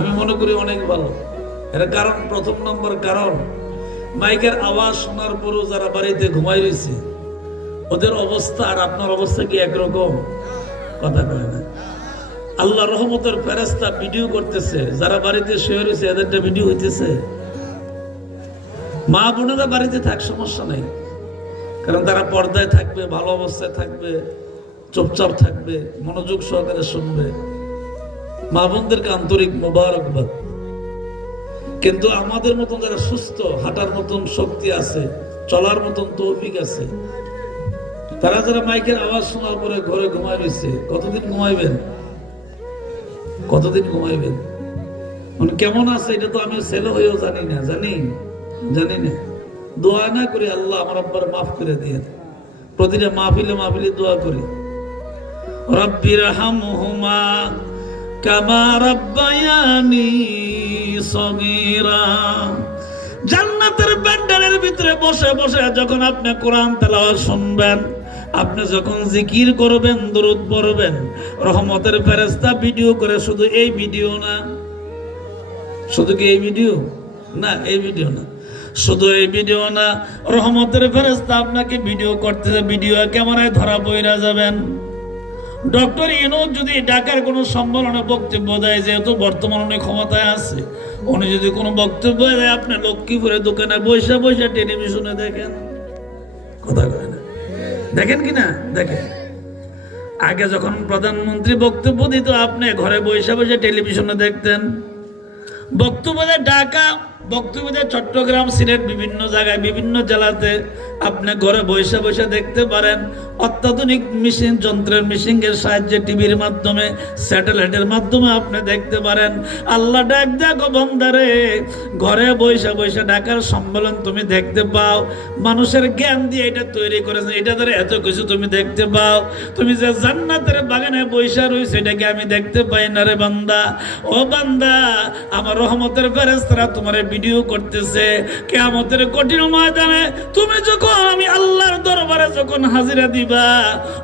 আমি মনে করি অনেক ভালো। এর কারণ, প্রথম নম্বর কারণ, মাইকের আওয়াজ শোনার পরও যারা বাড়িতে ঘুমাই রয়েছে ওদের অবস্থা আর আপনার অবস্থা কি একরকম? কথা কয় না। আল্লাহ রহমতের ফেরেশতা ভিডিও করতেছে, যারা বাড়িতে শুয়ে রয়েছে এদেরটা ভিডিও হইতেছে। মা বোনেরা বাড়িতে থাক, সমস্যা নেই, কারণ তারা পর্দায় থাকবে, ভালো অবস্থায় থাকবে, চুপচাপ থাকবে, মনোযোগ সহকারে শুনবে। মা বোনদেরকে আন্তরিক মোবারকবাদ। কিন্তু আমাদের মতন যারা সুস্থ, হাঁটার মতন শক্তি আছে, চলার মতন তৌফিক আছে, তারা যারা মাইকের আওয়াজ শোনার পরে ঘরে ঘুমায় রয়েছে, কতদিন ঘুমাইবেন? কতদিন ঘুমাইবেন? মানে কেমন আছে এটা তো আমি ছেলে হয়েও জানি না, জানি না। দোয়া না করি, আল্লাহ আমার আব্বার মাফ করে দিয়ে। প্রতিটা মাহফিলে দোয়া করি, রব্বির হামহুমা কামা রাব্বায়ানি সগীরা। জান্নাতের প্যান্ডেলের ভিতরে বসে বসে যখন আপনি কোরআন তেলাওয়াত শুনবেন, আপনি যখন জিকির করবেন, দরুদ পড়বেন, রহমতের ফেরেশতা ভিডিও করে। শুধু এই ভিডিও না, শুধু কি এই ভিডিও না, এই ভিডিও না, শুধু এই ভিডিও না, রহমতের ফেরেশতা আপনাকে ভিডিও করতেছে, ভিডিও ক্যামেরায় ধরা পড়ে যাবেন। ডক্টর ইউনূস যদি ঢাকার কোনো সম্মেলনে বক্তব্য দেয়, যেহেতু বর্তমান উনি ক্ষমতায় আছে, উনি যদি কোনো বক্তব্য দেয়, আপনি লক্ষ্মীপুরে দোকানে বসে বসে টেলিভিশনে দেখেন। কথা কয় না, দেখেন কিনা? দেখেন। আগে যখন প্রধানমন্ত্রী বক্তব্য দিত, আপনি ঘরে বসে বসে টেলিভিশনে দেখতেন। বক্তব্য দেয় ঢাকা, বক্তব্য দেয় চট্টগ্রাম, সিলেট, বিভিন্ন জায়গায়, বিভিন্ন জেলাতে আপনি ঘরে বসে বসে দেখতে পারেন। অত্যাধুনিক মেশিন, যন্ত্রের মেশিনের সাহায্যে, টিভির মাধ্যমে, স্যাটেলাইটের মাধ্যমে আপনি দেখতে পারেন। আল্লাহ ডাক দেখো বান্দারে, ঘরে বসে বসে ঢাকার সম্মেলন তুমি দেখতে পাও। মানুষের জ্ঞান দিয়ে এটা তৈরি করেছে, এটা ধরে এত কিছু তুমি দেখতে পাও। তুমি যে জান্নাতের বাগানে বসে রয়েছে, এটাকে আমি দেখতে পাই না রে বান্দা। ও বান্দা, আমার রহমতের ফেরেশতারা তোমার ভিডিও করতেছে। কিয়ামতের কঠিন ময়দানে তুমি যখন আমি আল্লাহর দরবারে যখন হাজিরা দিবা,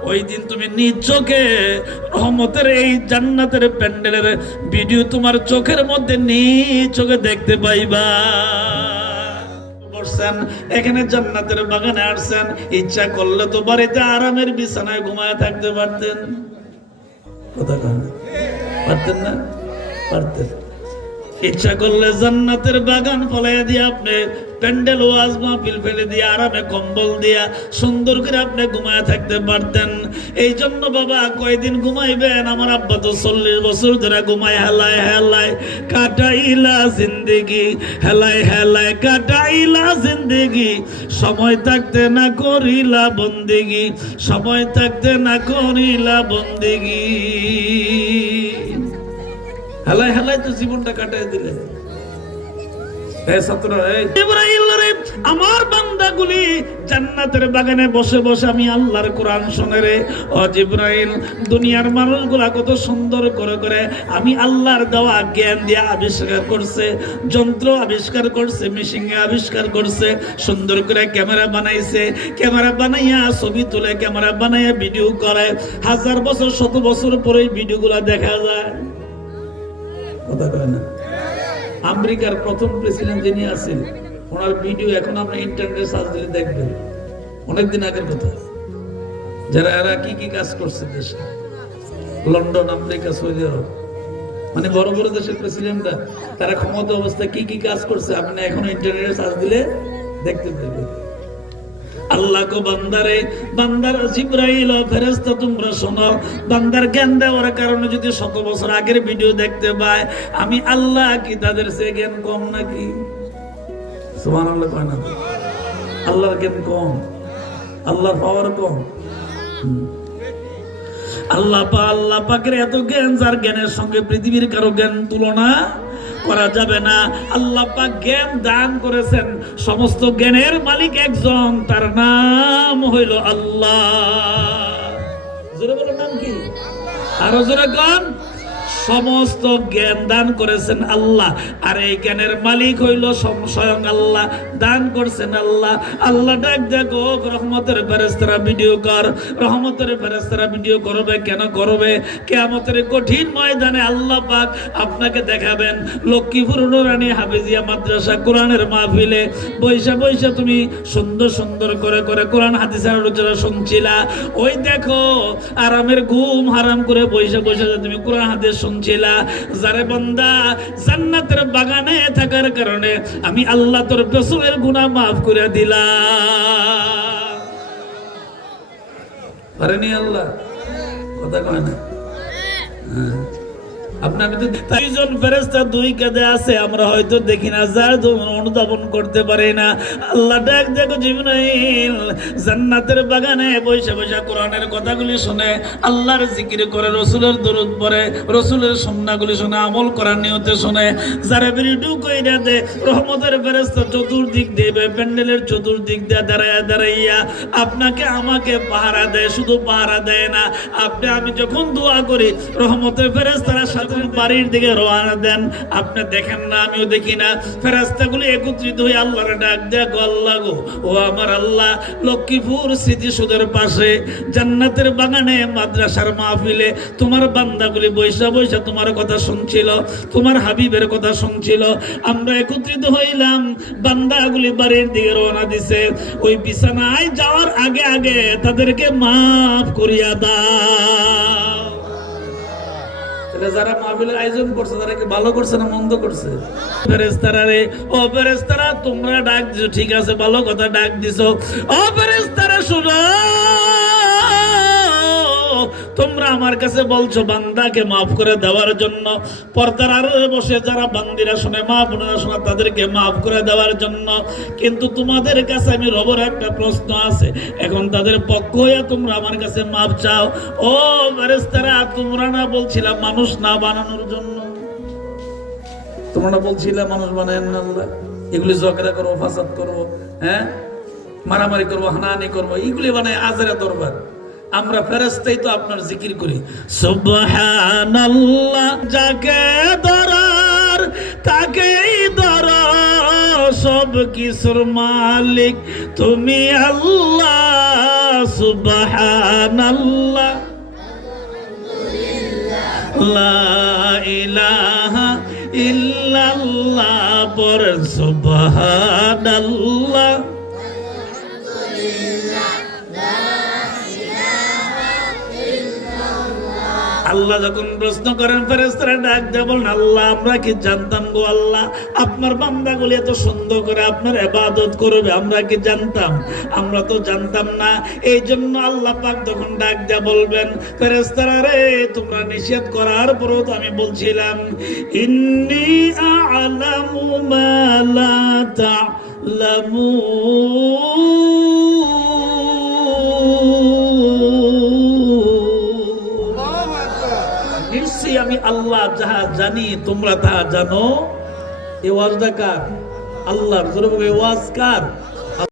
ওই দিন তুমি নিজ চোখে রহমতের এই জান্নাতের প্যান্ডেলের ভিডিও তোমার চোখের মধ্যে নিজ চোখে দেখতে পাইবা। এখানে জান্নাতের বাগানে আসছেন, ইচ্ছা করলে তো বাড়িতে আরামের বিছানায় ঘুমায় থাকতে পারতেন। কথা কয় না, পারতেন না? পারতেন। ইচ্ছা করলে জান্নাতের বাগান ফলাই দিয়ে আপনি প্যান্ডেল ওয়াজ মাহফিল ফেলে দিয়ে আরামে কম্বল দিয়া সুন্দর করে আপনি ঘুমায় থাকতে পারতেন। এই জন্য বাবা, কয়দিন ঘুমাইবেন? আমার আব্বা তো 40 বছর ধরে ঘুমায়, হেলায় হেলায় কাটাইলা জিন্দেগি, হেলায় হেলায় কাটাইলা জিন্দেগি, সময় থাকতে না করিলা বন্দেগি, সময় থাকতে না করিলা বন্দেগি। হেলায় হেলায় তো জীবনটা কাটাই দিলে। আমার বান্দাগুলি জান্নাতের বাগানে বসে বসে আমি আল্লাহর কোরআন শুনে রে। ও জিবরাইল, দুনিয়ার মানুষগুলা কত সুন্দর করে করে আমি আল্লাহর দেওয়া জ্ঞান দিয়ে আবিষ্কার করছে, যন্ত্র আবিষ্কার করছে, মেশিন আবিষ্কার করছে, সুন্দর করে ক্যামেরা বানাইছে, ক্যামেরা বানাইয়া ছবি তুলে, ক্যামেরা বানাইয়া ভিডিও করে। 1000 বছর 100 বছর পরে ভিডিওগুলা দেখা যায়। কথা কয় না? আমেরিকার প্রথম প্রেসিডেন্ট যিনি আছেন, ওনার ভিডিও এখন আপনি ইন্টারনেটে সার্চ দিলে দেখবেন, অনেকদিন আগের কথা। যারা এরা কি কি কাজ করছে দেশে, লন্ডন, আমেরিকা, সৌদি আরব, মানে বড় বড় দেশের প্রেসিডেন্টরা, তারা ক্ষমতা অবস্থায় কি কি কাজ করছে আপনি এখন ইন্টারনেটে সার্চ দিলে দেখতে পাবেন। আল্লাহ কো বান্দারে, বান্দার জিবরাইল ও ফেরেশতা তোমরা শোনো, বান্দার জ্ঞান দেওয়ার কারণে যদি 100 বছর আগের ভিডিও দেখতে পায়, আমি আল্লাহ কি তাদের সে জ্ঞান কম নাকি? সুবহানাল্লাহ কয় না? আল্লাহর জ্ঞান কম, আল্লাহর পাওয়ার কম। আল্লাহ পাকের এত জ্ঞান, যার জ্ঞানের সঙ্গে পৃথিবীর কারো জ্ঞান তুলনা করা যাবে না। আল্লাহ পাক জ্ঞান দান করেছেন, সমস্ত জ্ঞানের মালিক একজন, তার নাম হইল আল্লাহ। জোরে বলো, নাম কি? আরো জোরে গান। সমস্ত জ্ঞান দান করেছেন আল্লাহ, আর এই জ্ঞানের মালিক হইল স্বয়ং আল্লাহ, দান করছেন আল্লাহ। আল্লাহ ডাক দেখো, রহমতের ফেরেশতারা ভিডিও কর, রহমতের ফেরেশতারা ভিডিও করবে। কেন করবে? কিয়ামতের কঠিন ময়দানে আল্লাহ পাক আপনাকে দেখাবেন। লক্ষ্মীপুর নুরানী হাফিজিয়া মাদ্রাসা কোরআনের মাহফিলে বৈশা বৈশা তুমি সুন্দর সুন্দর করে করে কোরআন হাদিসের আলোচনা শুনছিলা। ওই দেখো আরামের ঘুম হারাম করে বৈশা বৈশা তুমি কোরআন হাদিস শুনছিলা। যারে বান্দা জান্নাতের বাগানে থাকার কারণে আমি আল্লাহ তোর পেছনের গুনাহ মাফ করে দিলাম। পারেনি আল্লাহ? কথা কয় না? আপনার দুইজন ফেরেশতা দুই কাঁধে আছে, আমরা হয়তো দেখি না, যার অনুধাবন করতে পারি না। আল্লাহ ডাক দেখো, জিবরাইল জান্নাতের বাগানে বসে বসে কোরআনের কথাগুলি শুনে, আল্লাহর জিকির করে, রসুলের দরুদ পড়ে, রসুলের সুন্নাহগুলি শুনে, আমল করার নিয়তে শুনে, যারা বিরিডু কইরা দে রহমতের ফেরেশতা চতুর্দিক দেবে, প্যান্ডেলের চতুর্দিক দিয়ে দাঁড়াইয়া দাঁড়াইয়া আপনাকে আমাকে পাহারা দেয়। শুধু পাহারা দেয় না, আপনি আমি যখন দোয়া করি রহমতের ফেরেশতারা বাড়ির দিকে রওনা দেন। আপনি দেখেন না, আমিও দেখি না, ফেরেশতাগুলো একত্রিত হয়ে আল্লাহর ডাক দেয়, গো আল্লাহ গো, ও আমার আল্লাহ, লক্ষ্মীপুর স্মৃতিসৌধের পাশে জান্নাতের বাগানে মাদ্রাসার মাহফিলে তোমার বান্দাগুলি বৈশা বৈশা তোমার কথা শুনছিল, তোমার হাবিবের কথা শুনছিল। আমরা একত্রিত হইলাম, বান্দাগুলি বাড়ির দিকে রওনা দিছে। ওই বিছানায় যাওয়ার আগে আগে তাদেরকে মাফ করিয়া দাও। যারা মাহফিলের আয়োজন করছে তারা কি ভালো করছে না মন্দ করছে? ফেরেশতারা রে, ও ফেরেশতারা তোমরা ডাক দিছো, ঠিক আছে, ভালো কথা ডাক দিছো। ও ফেরেশতারা শোনো, তোমরা আমার কাছে বলছো বান্দাকে মাফ করে দেওয়ার জন্য, পর্দার আড়ালে বসে যারা বান্দিরা শুনে, মা বোনেরা শোনে, তাদেরকে মাফ করে দেওয়ার জন্য। কিন্তু তোমাদের কাছে আমি রবের একটা প্রশ্ন আছে, এখন তাদের পক্ষ হয়ে তোমরা আমার কাছে মাফ চাও। ও ফেরেশতারা, তোমরা না বলছিলা মানুষ না বানানোর জন্য? তোমরা না বলছিলা মানুষ বানায় না আল্লাহ? এগুলি ঝগড়া করবো, ফাসাদ করবো, হ্যাঁ, মারামারি করবো, হানাহানি করবো, এগুলি বানায় আজরা দরবার। আমরা ফেরেশতাই তো আপনার জিকির করি। সুবহানাল্লাহ, যাকে ধরার তাকেই ধর, সব কিছুর মালিক তুমি আল্লাহ। সুবহানাল্লাহ, লা ইলাহা ইল্লাল্লাহ, পড়েন সুবহানাল্লাহ। আল্লাহ যখন প্রশ্ন করেন, ফেরেশতারা ডাক দিয়ে বলেন, আল্লাহ আমরা কি জানতাম গো আল্লাহ আপনার বান্দাগুলি এত সুন্দর করে আপনার ইবাদত করবে? আমরা কি জানতাম? আমরা তো জানতাম না। এই জন্য আল্লাহ পাক তখন ডাক দিয়ে বলবেন, ফেরেশতারা রে, তোমরা নিষেধ করার পরও তো আমি বলছিলাম, ইন্নী আ'লামু মা লা তা'লামুন। নিশ্চয়ই আমি আল্লাহ যাহা জানি তোমরা তাহা জানো। এ ওয়াজটা কার? আল্লাহর। জোরে বলো, এ ওয়াজ কার?